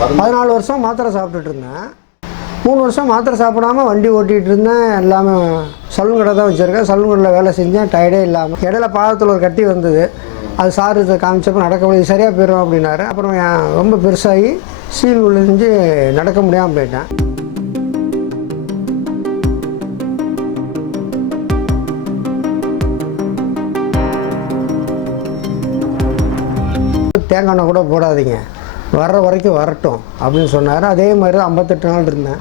14 வருஷம் மாத்திரை சாப்பிட்டுட்டு இருந்தேன். 3 வருஷம் மாத்திரை சாப்பிடாமல் வண்டி ஓட்டிகிட்டு இருந்தேன். எல்லாமே சலூன் கடை தான் வச்சுருக்கேன். சலூன் கடையில் வேலை செஞ்சேன். டயர்டே இல்லாமல். இடையில பாதத்தில் ஒரு கட்டி வந்தது. அது சார் இதை காமிச்சப்போ நடக்க முடியாது, சரியாக போயிடும் அப்படின்னாரு. அப்புறம் ரொம்ப பெருசாகி சீல் விழுந்து நடக்க முடியாமல் போயிட்டேன். தேங்காய் எண்ணெய் கூட போடாதீங்க, வர்ற வரைக்கும் வரட்டும் அப்படின்னு சொன்னார். அதே மாதிரி தான் 58 நாள் இருந்தேன்.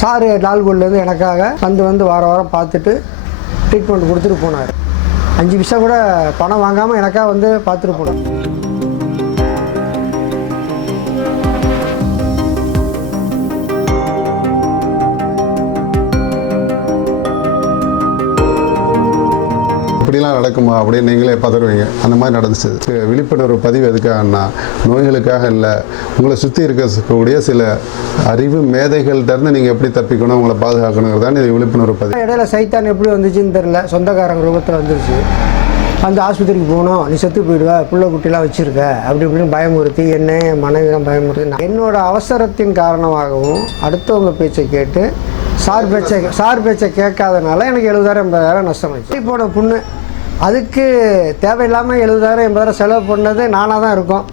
சார் லால்குடிலேருந்து எனக்காக வந்து வாரம் பார்த்துட்டு ட்ரீட்மெண்ட் கொடுத்துட்டு போனார். 5 பைசா கூட பணம் வாங்காமல் எனக்காக வந்து பார்த்துட்டு போனார். இப்படிலாம் நடக்குமா அப்படின்னு நீங்களே பதறுவீங்க. அந்த மாதிரி நடந்துச்சு. விழிப்புணர்வு பதிவு எதுக்காகன்னா, நோய்களுக்காக இல்லை, உங்களை சுற்றி இருக்கக்கூடிய சில அறிவு மேதைகள்கிட்டருந்து நீங்கள் எப்படி தப்பிக்கணும், உங்களை பாதுகாக்கணுங்கிறதான் இது விழிப்புணர்வு பதிவு. இடையில சைத்தான் எப்படி வந்துச்சுன்னு தெரில, சொந்தக்காரங்க ரூபத்தில் வந்துருச்சு. அந்த ஆஸ்பத்திரிக்கு போகணும், நீ செத்து போயிடுவா, பிள்ளை குட்டிலாம் வச்சுருக்க அப்படி இப்படின்னு பயமுறுத்தி என்ன மனைவிலாம் பயமுறுத்தி, என்னோட அவசரத்தின் காரணமாகவும் அடுத்தவங்க பேச்சை கேட்டு சார் பேச்சை கேட்காதனால எனக்கு 70,000 80,000 நஷ்டமாச்சு. இப்போட புண்ணு அதுக்கு தேவையில்லாமல் 70,000 80,000 செலவு பண்ணது நானாக தான் இருக்கும்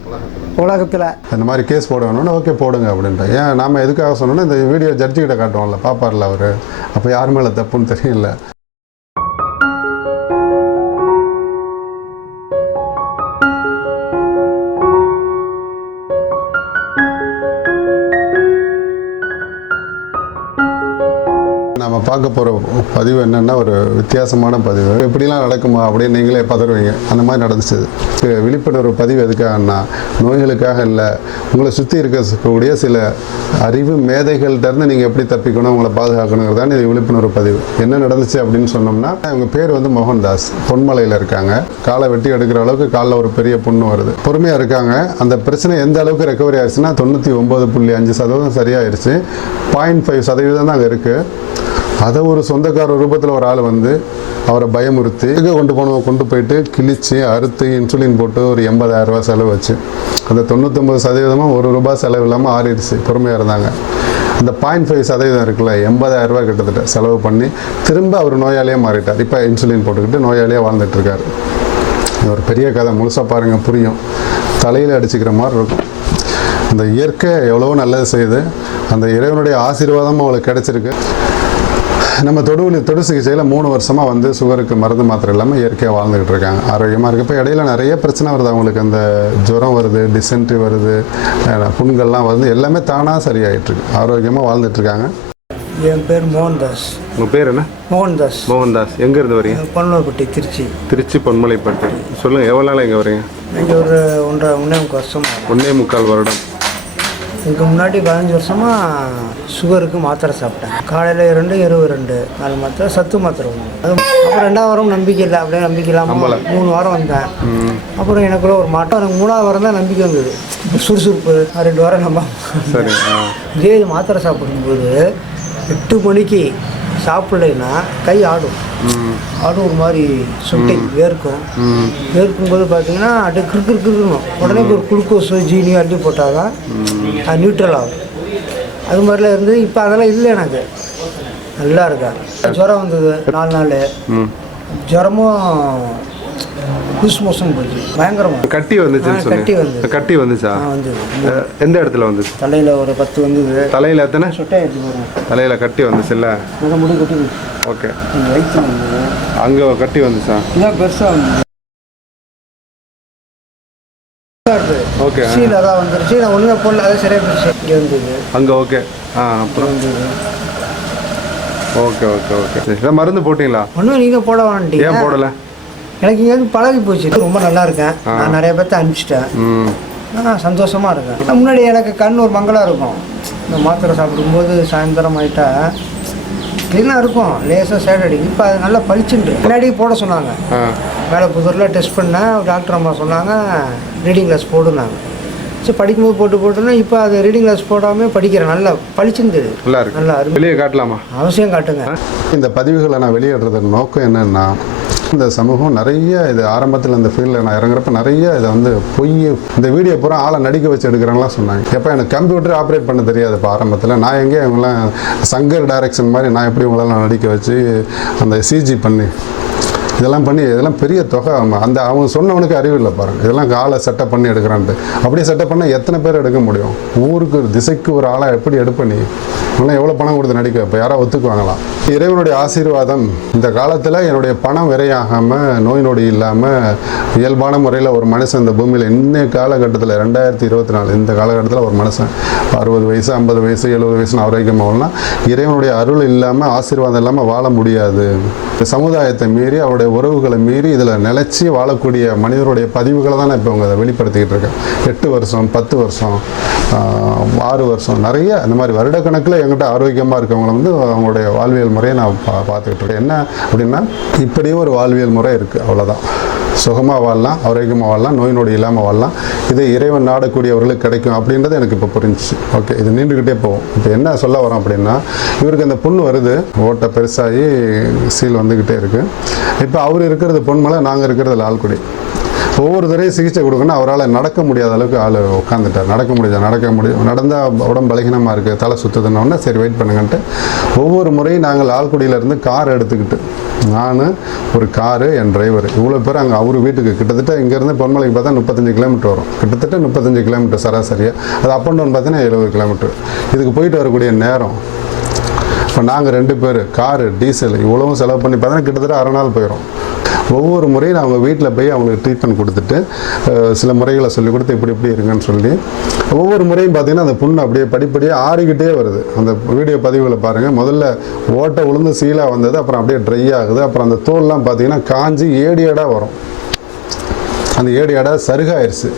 உலகத்தில். இந்த மாதிரி கேஸ் போட வேணும்னா ஓகே போடுங்க அப்படின்ட்டு. ஏன் நாம் எதுக்காக சொன்னோன்னா, இந்த வீடியோ ஜட்ஜிக்கிட்ட காட்டுவோம்ல, பார்ப்பார்ல அவர், அப்போ யார் மேலே தப்புன்னு தெரியல. நம்ம பார்க்க போகிற பதிவு என்னென்னா, ஒரு வித்தியாசமான பதிவு. இப்படிலாம் நடக்குமா அப்படின்னு நீங்களே பதறுவீங்க. அந்த மாதிரி நடந்துச்சு. விழிப்புணர்வு பதிவு எதுக்காகன்னா, நோய்களுக்காக இல்லை, உங்களை சுற்றி இருக்கக்கூடிய சில அறிவு மேதைகள்கிட்டருந்து நீங்கள் எப்படி தப்பிக்கணும், உங்களை பாதுகாக்கணுங்கிறதான் இது விழிப்புணர்வு பதிவு. என்ன நடந்துச்சு அப்படின்னு சொன்னோம்னா, இவங்க பேர் வந்து மோகன்தாஸ், பொன்மலையில் இருக்காங்க. காலை வெட்டி எடுக்கிற அளவுக்கு காலில் ஒரு பெரிய புண்ணு வருது. பொறுமையாக இருக்காங்க. அந்த பிரச்சனை எந்த அளவுக்கு ரெக்கவரி ஆயிடுச்சுன்னா 99.5% சரியாயிருச்சு. 0.5% தான் அங்கே இருக்குது. அதை ஒரு சொந்தக்கார ரூபத்தில் ஒரு ஆள் வந்து அவரை பயமுறுத்தி எங்கே கொண்டு போயிட்டு கிழிச்சு அறுத்து இன்சுலின் போட்டு ஒரு 80,000 ரூபா செலவு வச்சு, அந்த 99% ₹1 செலவு இல்லாமல் ஆறிடுச்சு. பொறுமையாக இருந்தாங்க. அந்த 0.5% இருக்குல்ல, 80,000 ரூபா கிட்டத்தட்ட செலவு பண்ணி திரும்ப அவர் நோயாளியாக மாறிட்டார். இப்போ இன்சுலின் போட்டுக்கிட்டு நோயாளியாக வாழ்ந்துட்டுருக்கார். இது ஒரு பெரிய கதை, முழுசாக பாருங்கள், புரியும். தலையில் அடிச்சுக்கிற மாதிரி இருக்கும். அந்த இயற்கை எவ்வளவோ நல்லது செய்யுது. அந்த இறைவனுடைய ஆசீர்வாதமும் அவளுக்கு கிடச்சிருக்கு. நம்ம தொடு சிகிச்சையில் 3 வருஷமாக வந்து சுகருக்கு மருந்து மாத்திரை இல்லாமல் இயற்கையாக வாழ்ந்துக்கிட்டு இருக்காங்க. ஆரோக்கியமாக இருக்குது. இப்போ இடையில நிறைய பிரச்சனை வருது அவங்களுக்கு. அந்த ஜுரம் வருது, டிசென்ட்ரி வருது, புண்கள்லாம் வருது. எல்லாமே தானாக சரியாயிட்டுருக்கு. ஆரோக்கியமாக வாழ்ந்துட்டுருக்காங்க. என் பேர் மோகன்தாஸ். உங்கள் பேர் என்ன? மோகன்தாஸ். மோகன்தாஸ். எங்கேருந்து வரீங்க? பொன்மலைப்பட்டி, திருச்சி. திருச்சி பொன்மலைப்பட்டி. சொல்லுங்கள், எவ்வளோ நாள் இங்கே வரீங்க? இங்கே ஒரு 1.5 வருஷம். 1.25 வருடம். இதுக்கு முன்னாடி 15 வருஷமாக சுகருக்கு மாத்திரை சாப்பிட்டேன். காலையில் 2, இரவு 2, 4 மாத்திரை, சத்து மாத்திரை ஒன்று. அது அப்புறம் 2ஆவது வாரம் நம்பிக்கை இல்லை, அப்படியே நம்பிக்கை இல்லாமல் 3 வாரம் வந்தேன். அப்புறம் எனக்குள்ள ஒரு மாட்டம். எனக்கு 3ஆவது வாரம் தான் நம்பிக்கை வந்தது. சுறுசுறுப்பு 2 வாரம் நம்ம இதே மாத்திரை சாப்பிடும்போது 8 மணிக்கு சாப்பிடலைன்னா கை ஆடும். ஒரு மாதிரி சுட்டை வேர்க்கும். வேர்க்கும்போது பார்த்தீங்கன்னா அப்படியே கிருக்கணும். உடனே ஒரு குளுக்கோஸ் ஜீனி அள்ளி போட்டால் தான் அது நியூட்ரல் ஆகும். அது மாதிரிலாம் இருந்து இப்போ அதெல்லாம் இல்லை. எனக்கு நல்லா இருக்கா. ஜுரம் வந்தது 4 நாள். ஜுரமும் லூஸ் மோஷன் போச்சு பயங்கரமாக. கட்டி வந்துச்சு. கட்டி வந்துச்சா? வந்தது. எந்த இடத்துல வந்துச்சு? தலையில் ஒரு 10 வந்தது. தலையில் எத்தனை? சொட்டை எடுத்து போகிறோம். தலையில் கட்டி வந்துச்சு இல்லை? முடி கட்டி. ஓகே. வயிற்று வந்தது. அங்கே கட்டி வந்துச்சா? இதான் பெருசாக வந்தது. ஓகே. சீல் அதான் வந்துருச்சு. நான் ஒன்றுமே போடல, அதை சரியாக போயிடுச்சு. இங்கே வந்தது அங்கே. ஓகே. அப்புறம் வந்தது. Okay okay okay. இதான் மருந்து போட்டிங்களா? ஒன்றும் நீங்கள் போட வேண்டிய. ஏன் போடலை? எனக்கு இங்கே வந்து பழகி போச்சு. ரொம்ப நல்லா இருக்கேன். நான் நிறைய பேர்த்த அனுப்பிச்சிட்டேன். சந்தோஷமாக இருக்கேன். முன்னாடி எனக்கு கண் ஒரு மங்களாக இருக்கும். இந்த மாத்திரை சாப்பிடும்போது சாயந்தரம் ஆகிட்டா க்ளீனாக இருக்கும், லேசாக சைடு அடிக்கும். இப்போ அது நல்லா பளிச்சுட்டு முன்னாடி போட சொன்னாங்க. மேலே புதூரில் டெஸ்ட் பண்ணேன். டாக்டர் அம்மா சொன்னாங்க ரீடிங் கிளாஸ் போடுனாங்க. சரி படிக்கும்போது போட்டுன்னா இப்போ அது ரீடிங் கிளாஸ் போடாமல் படிக்கிறேன். நல்லா பளிச்சுட்டு நல்லா இருக்கு. நல்லா வெளியே காட்டலாமா? அவசியம் காட்டுங்க. இந்த பதிவுகளை நான் வெளியிடுறது நோக்கம் என்னென்னா, இந்த சமூகம் நிறைய இது ஆரம்பத்தில் இந்த ஃபீல்டில் நான் இறங்குறப்ப நிறைய இதை வந்து பொய் இந்த வீடியோ பூரா ஆளை நடிக்க வச்சு எடுக்கிறாங்களாம் சொன்னாங்க. எப்போ எனக்கு கம்ப்யூட்டர் ஆப்ரேட் பண்ண தெரியாது இப்போ ஆரம்பத்தில். நான் எங்கே இவங்களாம் சங்கர் டைரக்ஷன் மாதிரி நான் எப்படி இவங்களெல்லாம் நடிக்க வச்சு அந்த சிஜி பண்ணி இதெல்லாம் பெரிய தொகை. அந்த அவங்க சொன்னவனுக்கு அறிவு இல்லை பாருங்கள். இதெல்லாம் ஆளை செட்டப் பண்ணி எடுக்கிறான்ட்டு. அப்படியே செட்டப் பண்ணால் எத்தனை பேர் எடுக்க முடியும்? ஊருக்கு ஒரு திசைக்கு ஒரு ஆளை எப்படி எடுப்ப நீ? இவங்களாம் எவ்வளோ பணம் கொடுத்து நடிக்க இப்போ யாராவது ஒத்துக்குவாங்களாம்? இறைவனுடைய ஆசீர்வாதம் இந்த காலத்தில் என்னுடைய பணம் விரையாகாமல் நோய் நொடி இல்லாமல் இயல்பான முறையில் ஒரு மனுஷன் இந்த பூமியில் இன்னைய காலகட்டத்தில் 2024 இந்த காலகட்டத்தில் ஒரு மனுஷன் 60 வயசு 50 வயசு 70 வயசுன்னு ஆரோக்கியமாகலாம் இறைவனுடைய அருள் இல்லாமல் ஆசீர்வாதம் இல்லாமல் வாழ முடியாது. சமுதாயத்தை மீறி அவருடைய உறவுகளை மீறி இதில் நிலைச்சி வாழக்கூடிய மனிதருடைய பதிவுகளை தான் இப்போ அவங்க அதை வெளிப்படுத்திக்கிட்டு இருக்கேன். 8 வருஷம் 10 வருஷம் 6 வருஷம் நிறைய இந்த மாதிரி வருடக்கணக்கில் எங்கிட்ட ஆரோக்கியமாக இருக்கவங்களை வந்து அவங்களுடைய வாழ்வியல் முறையை நான் பார்த்துக்கிட்டு இருக்கேன். என்ன அப்படின்னா இப்படியும் ஒரு வாழ்வியல் முறை இருக்குது, அவ்வளோதான். சுகமாக வாழலாம், ஆரோக்கியமாக வாழலாம், நோய் நொடி இல்லாமல் வாழலாம். இது இறைவன் நாடக்கூடியவர்களுக்கு கிடைக்கும் அப்படின்றது எனக்கு இப்போ புரிஞ்சிச்சு. ஓகே, இது நீண்டுக்கிட்டே போகும். இப்போ என்ன சொல்ல வரோம் அப்படின்னா, இவருக்கு அந்த புண்ணு வருது, ஓட்டை பெருசாகி சீல் வந்துக்கிட்டே இருக்குது. இப்போ அவர் இருக்கிறது பொன்மலை, நாங்கள் இருக்கிறது லால்குடி. ஒவ்வொரு தடவையும் சிகிச்சை கொடுக்கணும். அவரால் நடக்க முடியாத அளவுக்கு ஆள் உட்காந்துட்டார். நடக்க முடியும் நடந்தால் உடம்பு பலகீனமாக இருக்குது, தலை சுற்றுதுன்னொன்னே சரி வெயிட் பண்ணுங்கன்ட்டு ஒவ்வொரு முறையும் நாங்கள் லால்குடியிலேருந்து கார் எடுத்துக்கிட்டு நான் ஒரு காரு என் டிரைவர் இவ்வளோ பேர் அங்கே அவர் வீட்டுக்கு கிட்டத்தட்ட இங்கேருந்து பொன்மலைக்கு பார்த்தா 35 கிலோமீட்டர் வரும். கிட்டத்தட்ட 35 கிலோமீட்டர் சராசரியாக. அது அப் அண்ட் டவுன் பார்த்தீங்கன்னா 70 கிலோமீட்டர். இதுக்கு போயிட்டு வரக்கூடிய நேரம் இப்போ நாங்கள் 2 பேர் காரு டீசல் இவ்வளவும் செலவு பண்ணி பார்த்தீங்கன்னா கிட்டத்தட்ட அரை நாள் போயிடும். ஒவ்வொரு முறையும் நான் அவங்க வீட்டில் போய் அவங்களுக்கு ட்ரீட்மெண்ட் கொடுத்துட்டு சில முறைகளை சொல்லிக் கொடுத்து இப்படி இருங்கன்னு சொல்லி ஒவ்வொரு முறையும் பார்த்தீங்கன்னா அந்த புண்ணு அப்படியே படிப்படியாக ஆறிக்கிட்டே வருது. அந்த வீடியோ பதிவுகளை பாருங்கள். முதல்ல ஓட்டை விழுந்து சீலாக வந்தது, அப்புறம் அப்படியே ட்ரை ஆகுது, அப்புறம் அந்த தோல்லாம் பார்த்தீங்கன்னா காஞ்சி ஏடியாடாக வரும். அந்த ஏடியாடாக சருகாயிருச்சு.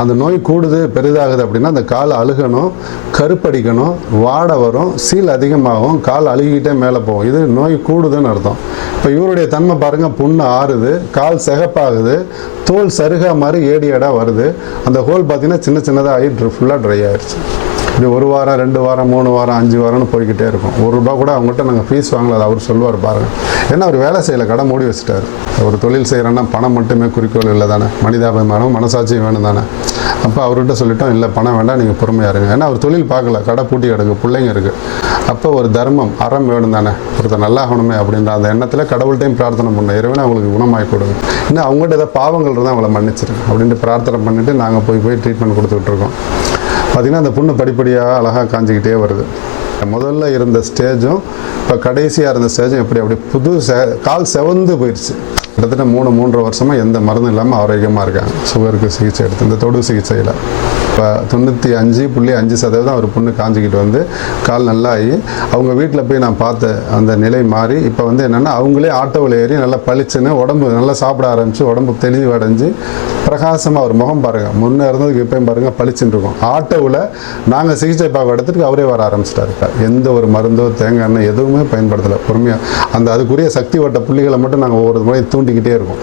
அந்த நோய் கூடுது பெரிதாகுது அப்படின்னா அந்த கால் அழுகணும், கருப்படிக்கணும், வாடை வரும், சீல் அதிகமாகும், கால் அழுகிக்கிட்டே மேலே போகும். இது நோய் கூடுதுன்னு அர்த்தம். இப்போ இவருடைய தன்மை பாருங்கள், புண்ணு ஆறுது, கால் சிகப்பாகுது, தோல் சருகா மாதிரி ஏடியடாக வருது. அந்த ஹோல் பார்த்தீங்கன்னா சின்னதாக ஆகி ஃபுல்லாக ட்ரை ஆயிடுச்சு. இப்படி 1 வாரம் 2 வாரம் 3 வாரம் 5 வாரம்னு போய்கிட்டே இருக்கும். ₹1 கூட அவங்ககிட்ட நாங்கள் ஃபீஸ் வாங்கல. அது அவர் சொல்லுவார் பாருங்கள். ஏன்னா அவர் வேலை செய்யலை, கடை மூடி வச்சுட்டார். ஒரு தொழில் செய்கிறேன்னா பணம் மட்டுமே குறிக்கோள் இல்லை தானே, மனிதாபிமானம் மனசாட்சியும் வேணும் தானே. அப்போ அவர்கிட்ட சொல்லிட்டோம், இல்லை பணம் வேண்டாம், நீங்கள் பொறுமையாக இருங்க. ஏன்னா அவர் தொழில் பார்க்கல, கடை பூட்டி கிடக்கு, பிள்ளைங்க இருக்குது. அப்போ ஒரு தர்மம் அறம் வேணும் தானே, ஒருத்தர் நல்லாகணுமே அப்படின்ற அந்த எண்ணத்தில் கடவுள்கிட்டையும் பிரார்த்தனை பண்ண, இறைவனை அவங்களுக்கு குணமாகி கொடுங்க, இன்னும் அவங்ககிட்ட ஏதாவது பாவங்கள் இருந்தால் அவங்கள மன்னிச்சிருங்க அப்படின்ட்டு பிரார்த்தனை பண்ணிவிட்டு நாங்கள் போய் ட்ரீட்மெண்ட் கொடுத்துக்கிட்டு இருக்கோம். பார்த்திங்கன்னா அந்த புண்ணு படிப்படியாக அழகாக காஞ்சிக்கிட்டே வருது. முதல்ல இருந்த ஸ்டேஜும் இப்போ கடைசியாக இருந்த ஸ்டேஜும் அப்படி புது கால் செவந்து போயிடுச்சு. கிட்டத்தட்ட 3-3.5 வருஷமாக எந்த மருந்தும் இல்லாமல் ஆரோக்கியமாக இருக்காங்க. சுகருக்கு சிகிச்சை எடுத்து இந்த தொடு சிகிச்சையில் இப்போ 95.5% ஒரு புண்ணு காஞ்சிக்கிட்டு வந்து கால் நல்லா ஆகி அவங்க வீட்டில் போய் நான் பார்த்த அந்த நிலை மாறி இப்போ வந்து என்னென்னா அவங்களே ஆட்டோவில் ஏறி நல்லா பளிச்சுன்னு உடம்பு நல்லா சாப்பிட ஆரம்பித்து உடம்பு தெளிவு அடைஞ்சு பிரகாசமாக ஒரு முகம் பாருங்கள், முன்னே இருந்ததுக்கு இப்போயும் பாருங்கள் பளிச்சுன்னு இருக்கும். ஆட்டோவில் நாங்கள் சிகிச்சை பார்க்க இடத்துக்கு அவரே வர ஆரம்பிச்சிட்டாரு. எந்த ஒரு மருந்தோ தேங்காய் எண்ணெய் எதுவுமே பயன்படுத்தலை. பொறுமையாக அதுக்குரிய சக்தி வட்ட புள்ளிகளை மட்டும் நாங்கள் ஒவ்வொரு முறையும் தூண்டிக்கிட்டே இருக்கோம்.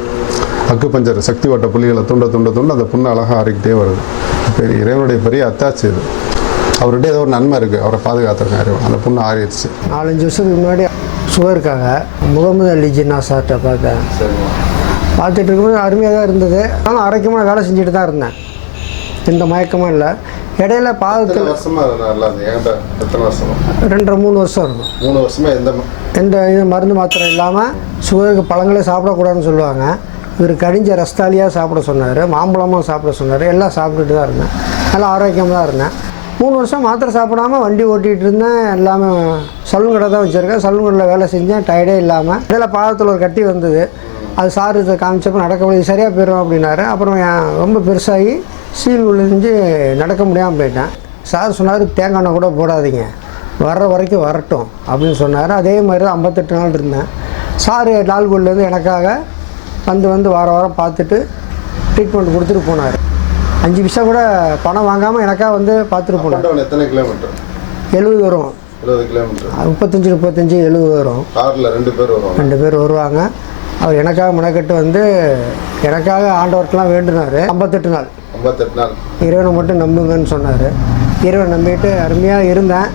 அக்கு பஞ்சர் சக்தி வட்ட புள்ளிகளை தூண்ட அந்த புண்ணு அழகாக ஆறிக்கிட்டே வருது. பெரிய இறைவனுடைய பெரிய அத்தாட்சி இது. அவர்கிட்ட ஏதோ ஒரு நன்மை இருக்குது, அவரை பாதுகாத்திருக்கேன் இறைவன். அந்த புண்ணு ஆறிடுச்சு. 4-5 வருஷத்துக்கு முன்னாடி சுகருக்காக முகமது அலி ஜின்னா சார்கிட்ட பார்த்தேன். பார்த்துட்டு இருக்கும்போது அருமையாக தான் இருந்தது. ஆனால் ஆரோக்கியமாக வேலை செஞ்சுட்டு தான் இருந்தேன், எந்த மயக்கமும் இல்லை. இடையில பாதத்தில் 2-3 வருஷம் இருக்கும். 3 வருஷமாக எந்த இது மருந்து மாத்திரை இல்லாமல் சுகருக்கு பழங்களே சாப்பிடக்கூடாதுன்னு சொல்லுவாங்க. இவர் கடிஞ்ச ரஸ்தாலியாக சாப்பிட சொன்னார், மாம்பழமும் சாப்பிட சொன்னார். எல்லாம் சாப்பிட்டுட்டு தான் இருந்தேன், நல்லா ஆரோக்கியமாக தான் இருந்தேன். 3 வருஷம் மாத்திரை சாப்பிடாமல் வண்டி ஓட்டிகிட்டு இருந்தேன். எல்லாமே சலூன் கடை தான் வச்சுருக்கேன். சலூன் கடையில் வேலை செஞ்சேன், டயர்டே இல்லாமல். இதில் பாதத்தில் ஒரு கட்டி வந்தது. அது சார் இதை காமிச்சப்போ நடக்க முடியாது, சரியாக போயிடும் அப்படின்னாரு. அப்புறம் ரொம்ப பெருசாகி சீல் விழுந்து நடக்க முடியாமல் போயிட்டேன். சார் சொன்னார், தேங்காய் எண்ணெய் கூட போடாதீங்க, வர்ற வரைக்கும் வரட்டும் அப்படின்னு சொன்னார். அதே மாதிரி தான் 58 நாள் இருந்தேன். சார் லால்குடிலேருந்து எனக்காக வந்து வாரம் பார்த்துட்டு ட்ரீட்மெண்ட் கொடுத்துட்டு போனார். 5 பைசா கூட பணம் வாங்காமல் எனக்காக வந்து பார்த்துட்டு போனார். எத்தனை கிலோமீட்டர்? 70 வரும். 70 கிலோமீட்டர். 35 70 வரும். காரில் 2 பேர் வருவாங்க. அவர் எனக்காக முனைக்கட்டு வந்து எனக்காக ஆண்டவர்க்கெலாம் வேண்டுனார். 58 நாள் இறைவனை மட்டும் நம்புங்கன்னு சொன்னார். இறைவனை நம்பிட்டு அருமையாக இருந்தேன்.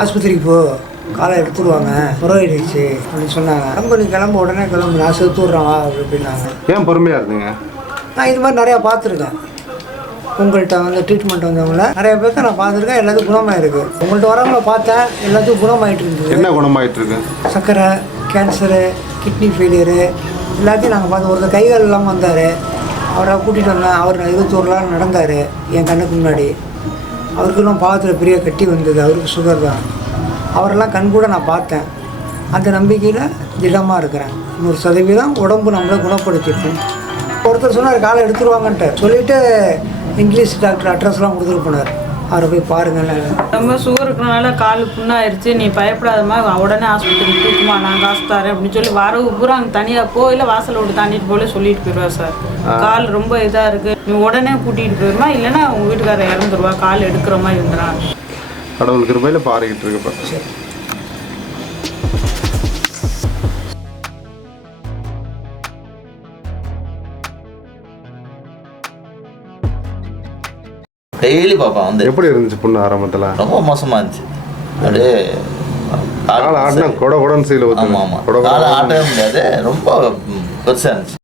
ஆஸ்பத்திரிக்கு போ, காலை எடுத்துருவாங்க, புறவாயிடுச்சு அப்படின்னு சொன்னாங்க. கிளம்பு, நீ கிளம்பு, உடனே கிளம்பு, நான் சேர்த்து விட்றேன் வா அப்படின்னாங்க. ஏன் பொறுமையாக இருந்தீங்க? நான் இது மாதிரி நிறையா பார்த்துருக்கேன். உங்கள்கிட்ட வந்து ட்ரீட்மெண்ட் வந்தவங்கள நிறைய பேர்த்த நான் பார்த்துருக்கேன். எல்லாத்துக்கும் குணமாயிருக்கு. உங்கள்கிட்ட வரவங்கள பார்த்தேன், எல்லாத்துக்கும் குணமாயிட்டு இருந்தது. என்ன குணமாயிட்டு இருக்கு? சர்க்கரை, கேன்சரு, கிட்னி ஃபெயிலியரு எல்லாத்தையும் நாங்கள் பார்த்து. ஒருத்தர் கைகள் இல்லாமல் வந்தார், அவரை கூட்டிகிட்டு வந்தேன். அவர் 21 நாள் நடந்தார் என் கண்ணுக்கு முன்னாடி. அவருக்கெல்லாம் பாவத்தில் பெரிய கட்டி வந்தது, அவருக்கு சுகர் தான். அவரெல்லாம் கண்கூட நான் பார்த்தேன். அந்த நம்பிக்கையில் திடமாக இருக்கிறேன். 100% உடம்பு நம்மளை குணப்படுத்திருக்கும். ஒருத்தர் சொன்னார் காலை எடுத்துருவாங்கன்ட்டு சொல்லிவிட்டு இங்கிலீஷ் டாக்டர் அட்ரஸ்லாம் கொடுத்துட்டு போனார். அவரை போய் பாருங்கள். ரொம்ப சுகர் இருக்கிறனால கால் புண்ணாயிருச்சு, நீ பயப்படாதம்மா, உடனே ஆஸ்பத்திரிக்கு தூக்குமா, நான் காசு தரேன் அப்படின்னு சொல்லி வரவு பூரா அங்கே தனியாக போ, இல்லை வாசலை விட்டு தாண்டிட்டு போல சொல்லிட்டு போயிடுவா சார். கால் ரொம்ப இதாக இருக்குது, நீ உடனே கூட்டிகிட்டு போயிடுமா, இல்லைன்னா உங்கள் வீட்டுக்காரர் இறந்துருவா, கால் எடுக்கிற மாதிரி இருந்துறான். கடவுள் கிருபையில் பாருக்கிட்டு இருக்கப்ப. சரி. டெய்லி பார்ப்பேன் வந்து. எப்படி இருந்துச்சு புண்ணு ஆரம்பத்தில்? ரொம்ப மோசமாக இருந்துச்சு. அப்படியே காலை ஆட்டினா கொடன்னு சீல ஊற்று. ஆமாம் ஆமாம், காலை ஆட்டவே முடியாது, ரொம்ப பெருசாக இருந்துச்சு.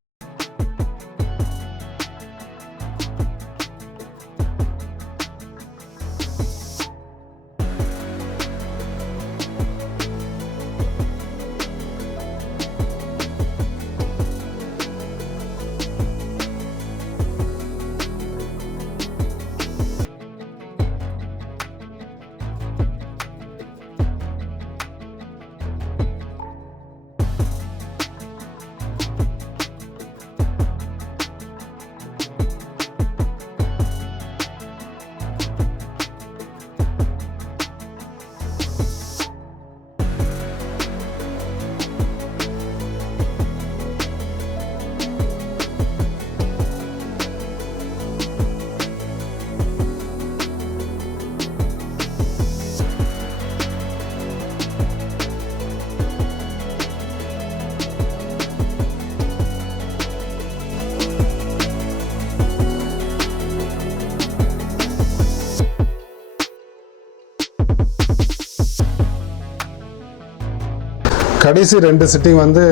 கடைசி 2 சிட்டிங் வந்து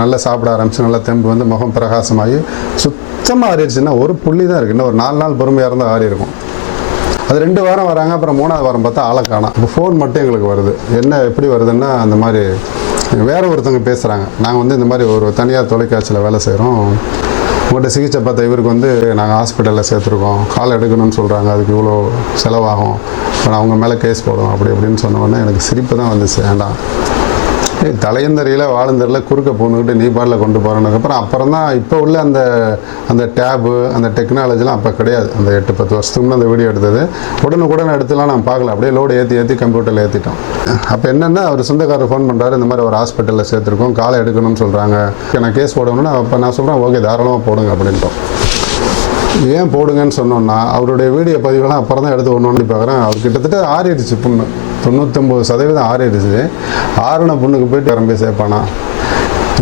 நல்ல சாப்பிட ஆரம்பிச்சு, நல்ல தெம்பு வந்து முகம் பிரகாசமாகி சுத்தமாக ஆறிடுச்சுன்னா ஒரு புள்ளி தான் இருக்குது. இன்னும் ஒரு 4 நாள் பொறுமையாக இருந்தால் ஆறி இருக்கும். அது 2 வாரம் வராங்க. அப்புறம் 3ஆவது வாரம் பார்த்தா ஆளை காணோம். இப்போ ஃபோன் மட்டும் எங்களுக்கு வருது. என்ன எப்படி வருதுன்னா, அந்த மாதிரி வேற ஒருத்தவங்க பேசுகிறாங்க. நாங்கள் வந்து இந்த மாதிரி ஒரு தனியார் தொலைக்காட்சியில் வேலை செய்கிறோம், உங்கள்கிட்ட சிகிச்சை பார்த்த இவருக்கு வந்து நாங்கள் ஹாஸ்பிட்டலில் சேர்த்துருக்கோம், கால் எடுக்கணும்னு சொல்கிறாங்க, அதுக்கு இவ்வளோ செலவாகும், நான் அவங்க மேலே கேஸ் போடும் அப்படி அப்படின்னு சொன்னோடனே எனக்கு சிரிப்பு தான் வந்துச்சு. வேண்டாம், தலையந்தறியில் வாழந்தறியில் குறுக்க போகணுக்கிட்டு நீ பாட்டில் கொண்டு போகிறதுக்கப்புறம் அப்புறம் தான் இப்போ உள்ள அந்த டேபு அந்த டெக்னாலஜிலாம் அப்போ கிடையாது. அந்த 8-10 வருஷத்துக்கு முன்னே அந்த வீடியோ எடுத்தது உடனுக்குடன் எடுத்துலாம் நான் பார்க்கல. அப்படியே லோடு ஏற்றி கம்ப்யூட்டரில் ஏற்றிட்டோம். அப்போ என்னென்னா அவர் சொந்தக்காரர் ஃபோன் பண்ணுறாரு, இந்த மாதிரி ஒரு ஹாஸ்பிட்டலில் சேர்த்துருக்கோம், காலை எடுக்கணும்னு சொல்கிறாங்க, நான் கேஸ் போடணும்னு. அப்போ நான் சொல்கிறேன் ஓகே தாராளமாக போடுங்க அப்படின்ட்டோம். ஏன் போடுங்கன்னு சொன்னோன்னா, அவருடைய வீடியோ பதிவுலாம் அப்புறம் தான் எடுத்து ஒன்று பார்க்குறேன். அவர் கிட்டத்தட்ட ஆறிடுச்சு புண்ணு, 99% ஆறிடுச்சு. ஆறின புண்ணுக்கு போயிட்டு வரம்பே சேர்ப்பானா,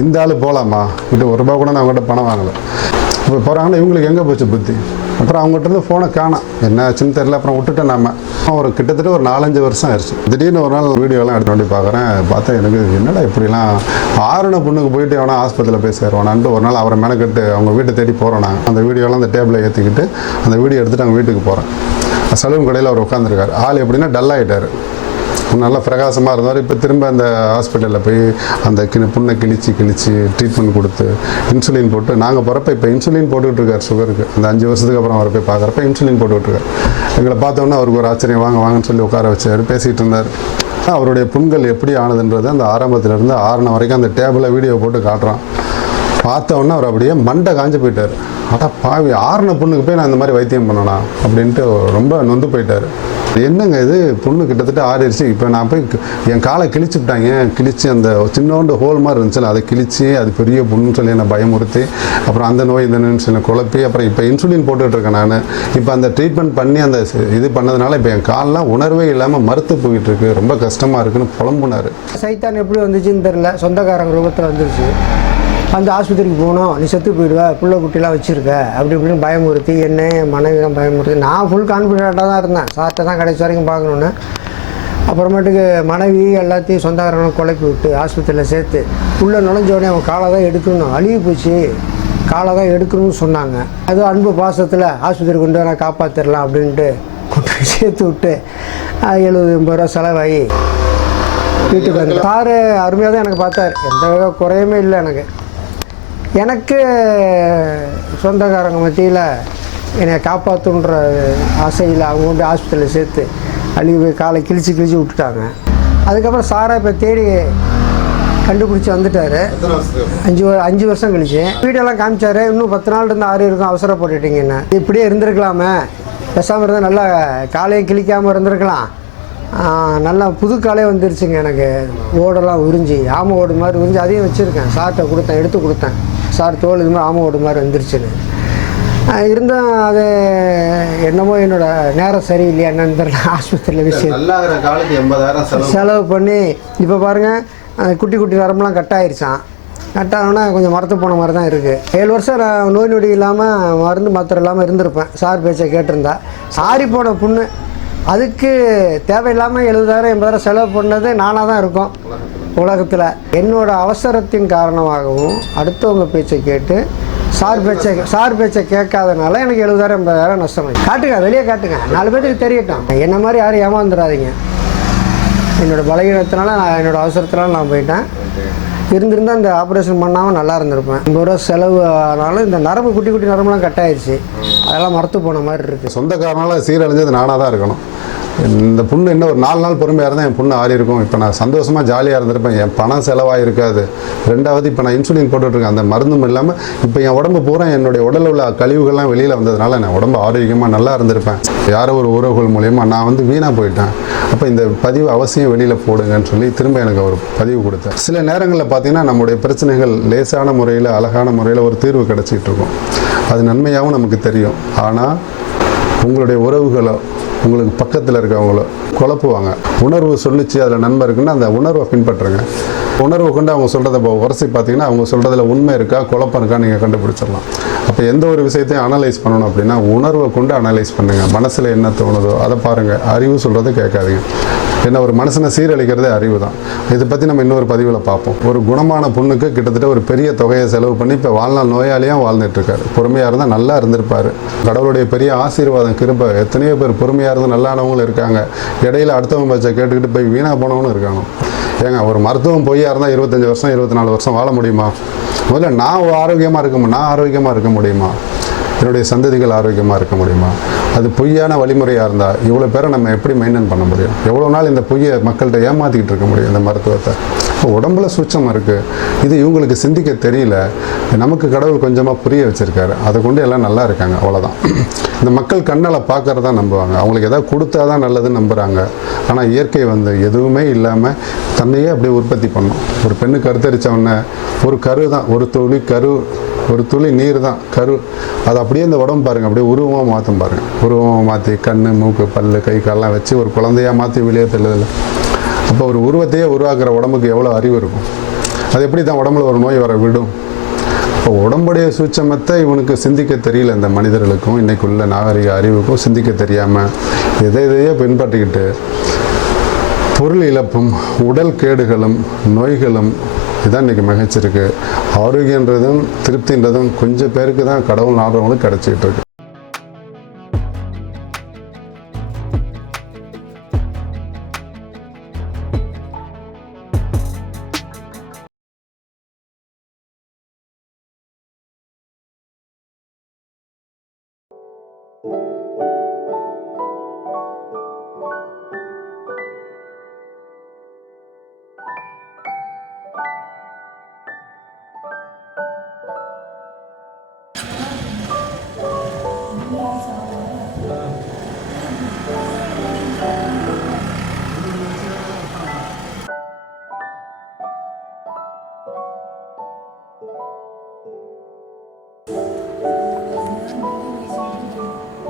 இந்த ஆள் போகலாமா, கிட்ட ₹1 கூட நான் அவங்ககிட்ட பணம் வாங்கலை. இப்போ போகிறாங்கன்னா இவங்களுக்கு எங்கே போச்சு புத்தி. அப்புறம் அவங்ககிட்ட இருந்து ஃபோனை காணோம், என்ன ஆச்சுன்னு தெரியல. அப்புறம் விட்டுட்டேன். ஒரு கிட்டத்தட்ட ஒரு 4-5 வருஷம் ஆயிடுச்சு. திடீர்னு ஒரு நாள் வீடியோலாம் எடுத்து வண்டி பார்க்குறேன். பார்த்தா எனக்கு என்னடா இப்படிலாம் ஆறுன பொண்ணுக்கு போயிட்டு எவனா ஹாஸ்பிட்டலில் போய் சேருவானான்ட்டு ஒரு நாள் அவரை மெனக்கட்டு அவங்க வீட்டை தேடி போகிறோம். நாங்கள் அந்த வீடியோலாம் அந்த டேபிளில் ஏற்றிக்கிட்டு அந்த வீடியோ எடுத்துகிட்டு அவங்க வீட்டுக்கு போகிறேன். சலூன் கடையில் அவர் உட்காந்துருக்காரு. ஆள் எப்படின்னா டல்லாகிட்டார். நல்லா பிரகாசமாக இருந்தார். இப்போ திரும்ப அந்த ஹாஸ்பிட்டலில் போய் அந்த புண்ணை கிழிச்சு ட்ரீட்மெண்ட் கொடுத்து இன்சுலின் போட்டு நாங்கள் போகிறப்ப இப்போ இன்சுலின் போட்டுக்கிட்டு இருக்கார் சுகருக்கு. அந்த 5 வருஷத்துக்கு அப்புறம் அவரை போய் பார்க்குறப்ப இன்சுலின் போட்டுக்கிட்டுருக்கார். எங்களை பார்த்தோன்னா அவருக்கு ஒரு ஆச்சரியம், வாங்கன்னு சொல்லி உட்கார வச்சார், பேசிகிட்டு இருந்தார். அவருடைய புண்கள் எப்படி ஆனதுன்றது அந்த ஆரம்பத்திலேருந்து ஆறுன வரைக்கும் அந்த டேபிளில் வீடியோ போட்டு காட்டுறான். பார்த்தோன்னே அவர் அப்படியே மண்டை காஞ்சு போயிட்டார். அடா பாவி, ஆறுன புண்ணுக்கு போய் நான் இந்த மாதிரி வைத்தியம் பண்ணனா அப்படின்ட்டு ரொம்ப நொந்து போயிட்டார். என்னங்க இது, புண்ணு கிட்டத்தட்ட ஆறிடுச்சு, இப்போ நான் போய் என் காலை கிழிச்சுட்டாங்க, கிழிச்சு அந்த சின்னோண்டு ஹோல் மாதிரி இருந்துச்சு, அதை கிழிச்சு அது பெரிய புண்ணுன்னு சொல்லி என்னை பயமுறுத்தி அப்புறம் அந்த நோய் இந்த நோய்னு சொல்லி குழப்பி அப்புறம் இப்போ இன்சுலின் போட்டுட்ருக்கேன் நான். இப்போ அந்த ட்ரீட்மெண்ட் பண்ணி அந்த இது பண்ணதுனால இப்போ என் காலெலாம் உணர்வே இல்லாமல் மறுத்து போயிட்டு இருக்கு, ரொம்ப கஷ்டமாக இருக்குன்னு புலம்புனார். சைத்தான் எப்படி வந்துச்சுன்னு தெரில, சொந்தக்காரங்க ரூபத்தில் வந்துருச்சு. அந்த ஆஸ்பத்திரிக்கு போகணும், நீ செத்து போயிடுவ, பிள்ளை குட்டிலாம் வச்சுருக்க அப்படி இப்படின்னு பயமுறுத்தி என்ன என் மனைவிலாம் பயமுறுத்தி நான் ஃபுல் கான்ஃபிடென்ட்டாக தான் இருந்தேன். சார்ட்டை தான் கடைசி வரைக்கும் பார்க்கணுன்னு. அப்புறமேட்டுக்கு மனைவி எல்லாத்தையும் சொந்தக்காரங்களும் குழப்பி விட்டு ஆஸ்பத்திரியில் சேர்த்து உள்ளே நுழைஞ்சோடனே அவன் காலை தான் எடுக்கணும், அழுகி போச்சு, காலை தான் எடுக்கணும்னு சொன்னாங்க. அதுவும் அன்பு பாசத்தில் ஆஸ்பத்திரி கொண்டு வர காப்பாற்றிடலாம் அப்படின்ட்டு கொண்டு போய் சேர்த்து விட்டு 70-80 ரூபா செலவாகி வீட்டுக்கு வந்து சார் அருமையாக தான் எனக்கு பார்த்தார். எந்த குறையுமே இல்லை எனக்கு சொந்தக்காரங்க மத்தியில் என்னை காப்பாற்றுன்ற ஆசையில் அவங்க கொண்டு ஹாஸ்பிட்டலில் சேர்த்து அழுகி போய் காலை கிழிச்சு விட்டுட்டாங்க. அதுக்கப்புறம் சாரை இப்போ தேடி கண்டுபிடிச்சி வந்துட்டார். 5 வருஷம் கழிச்சு வீடெல்லாம் காமிச்சார். இன்னும் 10 நாள் இருந்து 6 இருக்கும், அவசரப்பட்டுட்டீங்கன்னு. இப்படியே இருந்திருக்கலாமே, பேசாமல் இருந்தால் நல்லா காலையை கிழிக்காமல் இருந்திருக்கலாம். நல்லா புது காலே வந்துருச்சுங்க. எனக்கு ஓடெல்லாம் உறிஞ்சி ஆமை ஓடு மாதிரி உறிஞ்சி அதையும் வச்சுருக்கேன். சார்கிட்ட கொடுத்தேன், எடுத்து கொடுத்தேன். சார் தோல் இது மாதிரி ஆமை ஓடு மாதிரி வந்துருச்சுன்னு இருந்தால் அது என்னமோ என்னோடய நேரம் சரியில்லையா என்னன்னு தெரியல. ஆஸ்பத்திரியில் விஷயம் நல்லாகிற காலத்துக்கு 80,000 செலவு பண்ணி இப்போ பாருங்கள் குட்டி குட்டி நரம்பெலாம் கட் ஆகிருச்சான். கட் ஆனோன்னா கொஞ்சம் மரத்து போன மாதிரி தான் இருக்குது. 7 வருஷம் நான் நோய் நொடி இல்லாமல் மருந்து மாத்திரை இல்லாமல் இருந்திருப்பேன். சார் பேச்சை கேட்டிருந்தா. சாரி போன புண்ணு அதுக்கு தேவையில்லாமல் 70,000-80,000 செலவு பண்ணது நானாக தான் இருக்கும் உலகத்தில். என்னோடய அவசரத்தின் காரணமாகவும் அடுத்தவங்க பேச்சை கேட்டு சார் பேச்சை கேட்காதனால எனக்கு 70,000-80,000 நஷ்டமாயிடுச்சு. காட்டுங்க, வெளியே காட்டுங்க, 4 பேருக்கு தெரியட்டும். என்ன மாதிரி யாரும் ஏமாந்துடாதீங்க. என்னோடய பலகீனத்தினால என்னோடய அவசரத்தினால நான் போயிட்டேன். இருந்திருந்தால் இந்த ஆப்ரேஷன் பண்ணாமல் நல்லா இருந்திருப்பேன். 50 ரூபா செலவு ஆனாலும் இந்த நரம்பு குட்டி குட்டி நரம்புலாம் கட் ஆயிடுச்சு. அதெல்லாம் மரத்து போன மாதிரி இருக்குது. சொந்தக்காரனால சீரழிஞ்சது நானாக தான் இருக்கணும். இந்த புண்ணு இன்னும் ஒரு 4 நாள் பொறுமையாக இருந்தால் என் புண்ணு ஆறி இருக்கும். இப்போ நான் சந்தோஷமாக ஜாலியாக இருந்திருப்பேன். என் பணம் செலவாக இருக்காது. 2வது இப்போ நான் இன்சுலின் போட்டுட்ருக்கேன். அந்த மருந்தும் இல்லாமல் இப்போ என் உடம்பு பூரா என்னுடைய உடலில் உள்ள கழிவுகள்லாம் வெளியில் வந்ததுனால நான் உடம்பு ஆரோக்கியமாக நல்லா இருந்திருப்பேன். யாரோ ஒரு உறவுகள் மூலியமாக நான் வீணாக போயிட்டேன். அப்போ இந்த பதிவு அவசியம் வெளியில் போடுங்கன்னு சொல்லி திரும்ப எனக்கு ஒரு பதிவு கொடுத்தேன். சில நேரங்களில் பார்த்தீங்கன்னா நம்முடைய பிரச்சனைகள் லேசான முறையில் அழகான முறையில் ஒரு தீர்வு கிடச்சிட்டு இருக்கும். அது நன்மையாகவும் நமக்கு தெரியும். ஆனால் உங்களுடைய உறவுகளோ உங்களுக்கு பக்கத்தில் இருக்கவங்களோ குழப்புவாங்க. உணர்வு சொல்லிச்சு அதில் நன்மை இருக்குன்னா அந்த உணர்வை பின்பற்றுங்க. உணர்வு கொண்டு அவங்க சொல்கிறத உரசி பார்த்தீங்கன்னா அவங்க சொல்கிறதுல உண்மை இருக்கா குழப்பம் இருக்கா நீங்கள் கண்டுபிடிச்சிடலாம். அப்போ எந்த ஒரு விஷயத்தையும் அனலைஸ் பண்ணணும் அப்படின்னா உணர்வை கொண்டு அனலைஸ் பண்ணுங்கள். மனசில் என்ன தோணுதோ அதை பாருங்கள். அறிவு சொல்கிறத கேட்காதீங்க. ஏன்னா ஒரு மனுஷனை சீரழிக்கிறதே அறிவு தான். இதை பற்றி நம்ம இன்னொரு பதிவில் பார்ப்போம். ஒரு குணமான பொண்ணுக்கு கிட்டத்தட்ட ஒரு பெரிய தொகையை செலவு பண்ணி இப்போ வாழ்நாள் நோயாளியாக வாழ்ந்துட்டுருக்காரு. பொறுமையாக இருந்தால் நல்லா இருந்திருப்பார். கடவுளுடைய பெரிய ஆசீர்வாதம் கிருபை. எத்தனையோ பேர் பொறுமையாக இருந்து நல்லானவங்களும் இருக்காங்க. இடையில அடுத்தவங்க பச்சை கேட்டுக்கிட்டு போய் வீணாக போனவங்களும் இருக்காங்க. ஏங்க ஒரு மருத்துவம் பொய்யா இருந்தால் 25 வருஷம் 24 வருஷம் வாழ முடியுமா? முதல்ல நான் ஆரோக்கியமாக இருக்க முடியுமா? என்னுடைய சந்ததிகள் ஆரோக்கியமாக இருக்க முடியுமா? அது பொய்யான வழிமுறையாக இருந்தால் இவ்வளோ பேரை நம்ம எப்படி மெயின்டைன் பண்ண முடியும்? எவ்வளோ நாள் இந்த பொய்யை மக்கள்கிட்ட ஏமாற்றிக்கிட்டு இருக்க முடியும் இந்த மருத்துவத்தை? இப்போ உடம்புல சூட்சம் இருக்குது. இது இவங்களுக்கு சிந்திக்க தெரியல. நமக்கு கடவுள் கொஞ்சமாக புரிய வச்சுருக்காரு. அதை கொண்டு எல்லாம் நல்லா இருக்காங்க. அவ்வளோதான். இந்த மக்கள் கண்ணால் பார்க்கறத தான் நம்புவாங்க. அவங்களுக்கு எதாவது கொடுத்தா தான் நல்லதுன்னு நம்புகிறாங்க. ஆனால் இயற்கை எதுவுமே இல்லாமல் தன்னையே அப்படியே உற்பத்தி பண்ணும். ஒரு பெண்ணு கருத்தரித்தவொடனே ஒரு கரு தான், ஒரு துளி நீர் தான் கரு. அது அப்படியே இந்த உடம்பு பாருங்கள் அப்படியே உருவமாக மாற்றும் பாருங்கள். உருவமாக மாற்றி கண் மூக்கு பல் கை கால்லாம் வச்சு ஒரு குழந்தையாக மாற்றி வெளியே தெரியல. அப்போ ஒரு உருவத்தையே உருவாக்குற உடம்புக்கு எவ்வளோ அறிவு இருக்கும்? அது எப்படி தான் உடம்புல ஒரு நோய் வர விடும்? இப்போ உடம்புடைய சூட்சமத்தை இவனுக்கு சிந்திக்க தெரியல. இந்த மனிதர்களுக்கும் இன்றைக்குள்ள நாகரிக அறிவுக்கும் சிந்திக்க தெரியாமல் எதையோ பின்பற்றிக்கிட்டு பொருள் இழப்பும் உடல் கேடுகளும் நோய்களும் இதுதான் இன்றைக்கி மிகச்சிருக்கு. ஆரோக்கியன்றதும் திருப்தின்றதும் கொஞ்சம் பேருக்கு தான் கடவுள் நாடுறவங்களுக்கு கிடச்சிக்கிட்டு இருக்கு.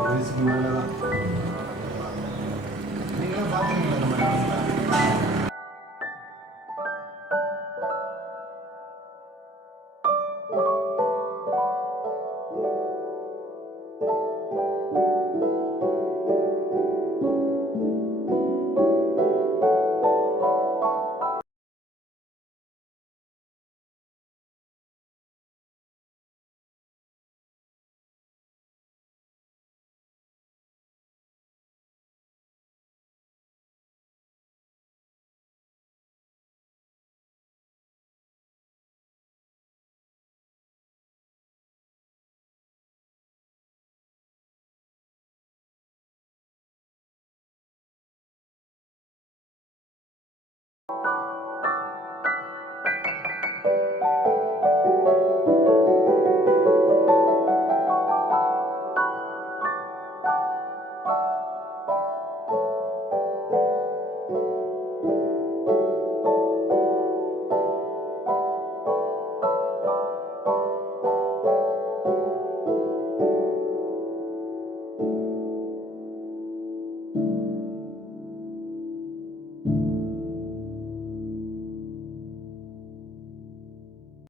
வயசுக்கு மேலே தான்